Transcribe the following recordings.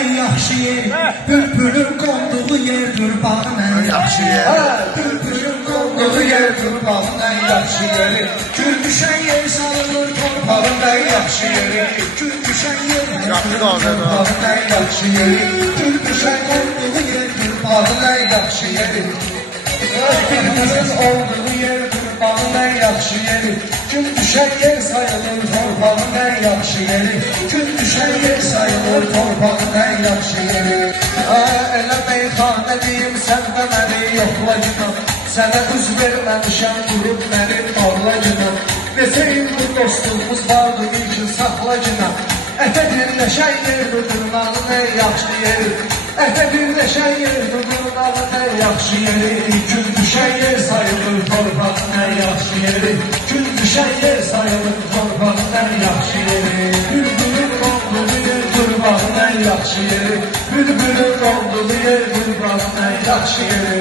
ən yaxşı yer. Bülbülün qonduğu yer Qurbanın ən yaxşı yer. Bülbülün qonduğu yer Qurbanın ən yaxşı yeri. Gül düşən yer sarılır torpağın ən yaxşı yeri. Gül düşən yer Qurbanın ən yaxşı yeri. Gül düşən qonduğu yer Qurbanın ən yaxşı yeri. Birimizin olduğu yer Qurbanın ən yaxşı yeri. Gün düşən yer sayılır torpağın ən yaxşı yeri. Gün düşən yer sayılır torpağın ən yaxşı yeri. Elə meyxanə deyim sən də məni yoxla günah. Sənə üz verməmişəm durub məni bağla günah. Desəyim bu dostluğumuz vardı ilkin saxla günah. Ətə birləşən yerdir durmağın ən yaxşı yeri. Ətə birləşən yerdir durmağın ən yaxşı yeri. Gün düşən yer sayılır torpağın ən yaxşı yeri. Gün düşən yer sayılır torpağın ən yaxşı yeri. Bülbülün qonduğu yer Qurbanın ən yaxşı yeri. Bülbülün qonduğu yer Qurbanın ən yaxşı yeri.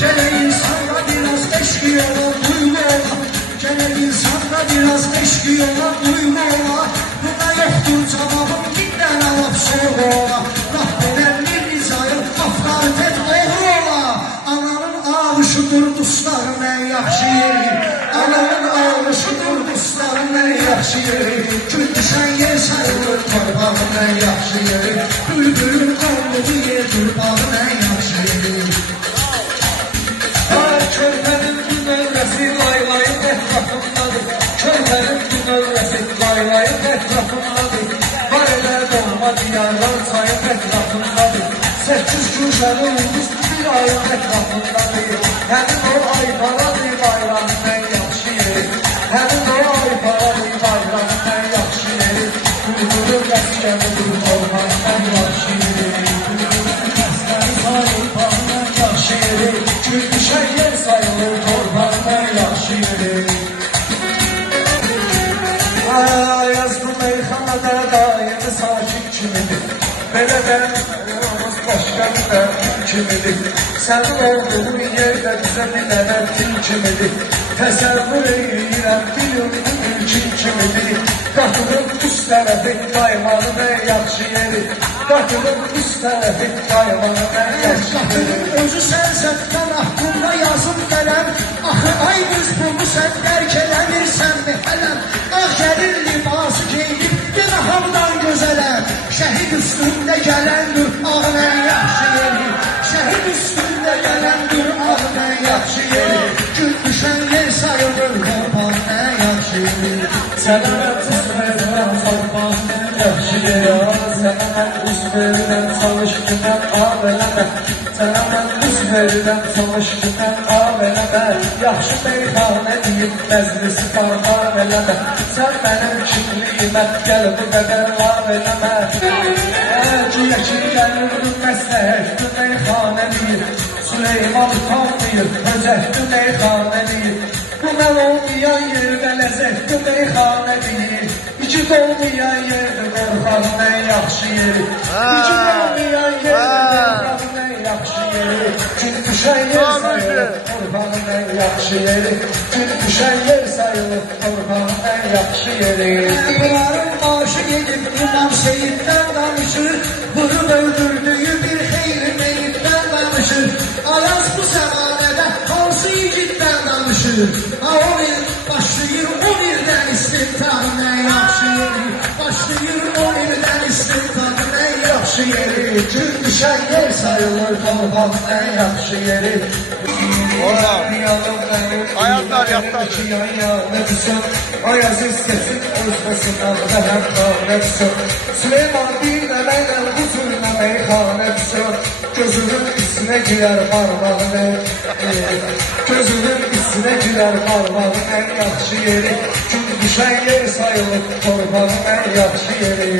Gərək insanda biraz eşqi olan duyma ola. Gərək insanda biraz eşqi olan duyma ola. Buna yoxdur cavabım gitdən alab soğuk ola. Rahbelərinin nizayı afqarı tək doğru ola. Ananın ağışıdır dostların ən yaxşı yeri. Ananın ağışıdır dostların ən yaxşı yeri. Gün düşən yer sayılır torpağın ən yaxşı yeri. Bülbülün qonduğu yer Qurbanın ən yaxşı yeri. Körpənin bu növrəsi laylayın ətrafındadır. Körpənin bu növrəsi laylayın ətrafındadır. Var elə doğma diyarlar çayın ətrafındadır. 8 güşəli ulduz bir ayın ətrafındadır. Həmin o ay paradır bayramın ən yaxşı yeri. Həmin o ay paradır bayramın ən yaxşı yeri. Bülbülün məskənidir torpağın ən yaxşı yeri. Bülbülün məskəni torpağın ən yaxşı yeri. Gün düşən yer sayılır torpağın ən yaxşı yeri. Yazdı meyxanada daimi sakin kimidir. Belə dərimiz başqa bir dərdim kimidir. Sənin olduğun yerdə bizə bir nələr din kimidir. Təsəvvür edirəm bir ümrün mülkin kimidir. Qatılıb üst tərəfi qaymanın ən yaxşı yeri. Qatılıb üst tərəfi qaymanın ən yaxşı yeri. Özü sənsən aklımda yazım qələm. Axı ay qız bunu sən dərk eləmirsən mi hələm. Ağ gəlir libası geyib yenə hamdan gözələm. Şəhid üstündə gələndir ağın ən yaxşı yeri. Şəhid üstündə gələndir ağın ən yaxşı yeri. Gün düşən yer sayılır torpağın ən yaxşı yeri. Sənə mən üst verirəm torpağın ən yaxşı yeri. Sənə mən üst verirəm çalış günəm ağ eləmə. Sənə mən üst verirəm çalış günəm ağ eləmə. Yaxşı meyxanə deyib məzlisi parmağ eləmə. Sən mənim kimliyimə gəl bu qədər lav eləmə. Güya ki gəlirdi məsləhətli meyxanə deyib. Süleyman utanmıyır, özəkli meyxanə deyib. Bu mən olmayan yerdə ləzzətli meyxanə deyib. İki dolmayan yerdə qorxağın ən yaxşı yeri. İki dolmayan yerdə qorxağın ən yaxşı yeri. Gün düşən yer sayılır torpağın ən yaxşı yeri. Gün düşən yer sayılır torpağın ən yaxşı yeri. Bunların başı gedib İmam Seyiddən danışır. Vurub öldürdüyü bir xeyri meyiddən danışır. Ayaz bu səmanədə hansı yigiddən danışır. O il başlayır 11'dən istimtahın ən yaxşı yeri. Başlayır 11'dən istimtahın ən yaxşı yeri. Gün düşən yer sayılır torpağın ən yaxşı yeri. Ayazlar yatlar. Ayaz istesin özbəsindən vərəm qanəbsin. Süleyman bir də məndən huzuruna meyxanəbsin. Gözünün üstünə girər parmağını. Gözünün üstünə girər parmağın ən yaxşı yeri. Gün düşən yer sayılır torpağın ən yaxşı yeri.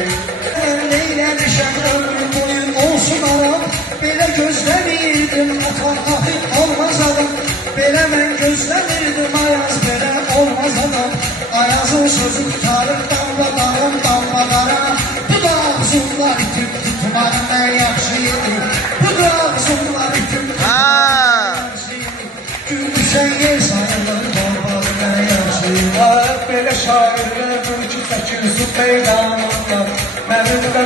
Mən neyləmişəm ömrüm boyu olsun aram. Belə gözləmirdim atan ahid olmaz adam. Belə mən gözləmirdim Ayaz belə olmaz adam. Ayazın sözü tutarım damla darım damla daram. Bu da ağzımlar itib tutmağın ən yaxşı yeri. Bu da ağzımlar itib tutmağın ən yaxşı yeri. Gün düşən yer sayılır torpağın ən yaxşı yeri. Belə şairlər mülkü çəkilsin meydanında. Mənim də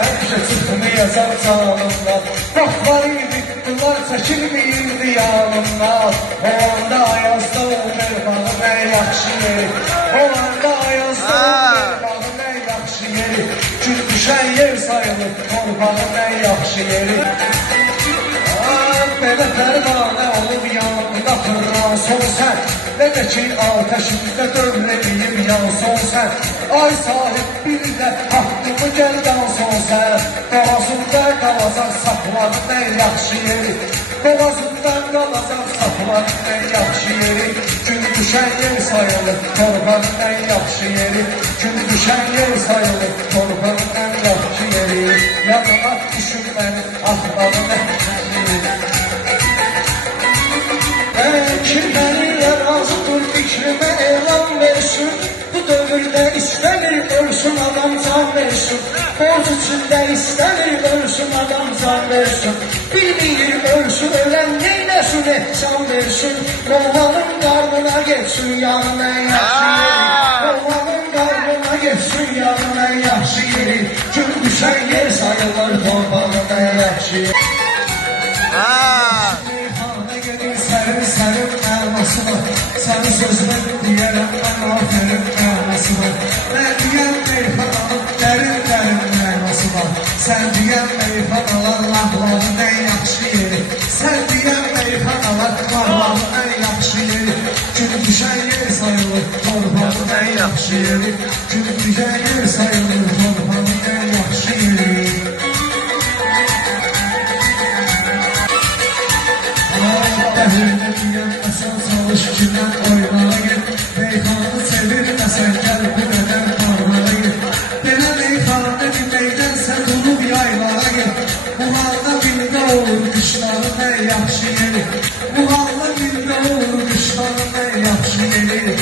həmişə çıxmaya sən canımdan. Vaxtları bitdiler çəkilməyirdi yanımdan. O anda ayazda olur bağı nə yaxşı yeri. O anda ayazda olur bağı nə yaxşı yeri. Gün düşən yer sayılır torpağı nə yaxşı yeri. Belə pərvanə olub yanımda fırlan son sən. Ne de ki ateşimde dövmeliyim yansın sen. Ay sahip bir de hakkımı gel dansın sen. Boğazımda kalacak sakladım en yaxşı yeri. Boğazımdan kalacak sakladım en yaxşı yeri. Gün düşen yer sayılır torbanın en yaxşı yeri. Gün düşen yer sayılır torbanın en yaxşı yeri. Yanıma düşünmenin ahlarım en yaxşı yeri. Kimleri razıdır fikrime elan versin. Bu dövrde istenir ölsün adam can versin. Borç içinde istenir ölsün adam can versin. Bilmeyir ölsün ölen neylesin can versin. Moğlanın karnına geçsin yanın en yaxşı yeri. Moğlanın karnına geçsin yanın en yaxşı yeri. Gün düşen yer sayılır torbanın en yaxşı yeri. Sənin mənasına, sənin sözünə deyərəm mən aferin mənasına. Mən deyən meyxananın dərin mənasına. Sən deyən meyxanalar lağların ən yaxşı yeri. Sən deyən meyxanalar lağların ən yaxşı yeri. Gün düşən yer sayılır torbanın ən yaxşı yeri. Gün düşən yer sayılır torbanın ən yaxşı yeri. Dəhlində deyənməsən çalış kimən oynaya git. Meyxanı sevirməsən gəl bu qədər parlara git. Belə meyxanı deməkdən sən durub yaylara git. Bu halda bildə olur qışların ən yaxşı yeri. Bu halda bildə olur qışların ən yaxşı yeri.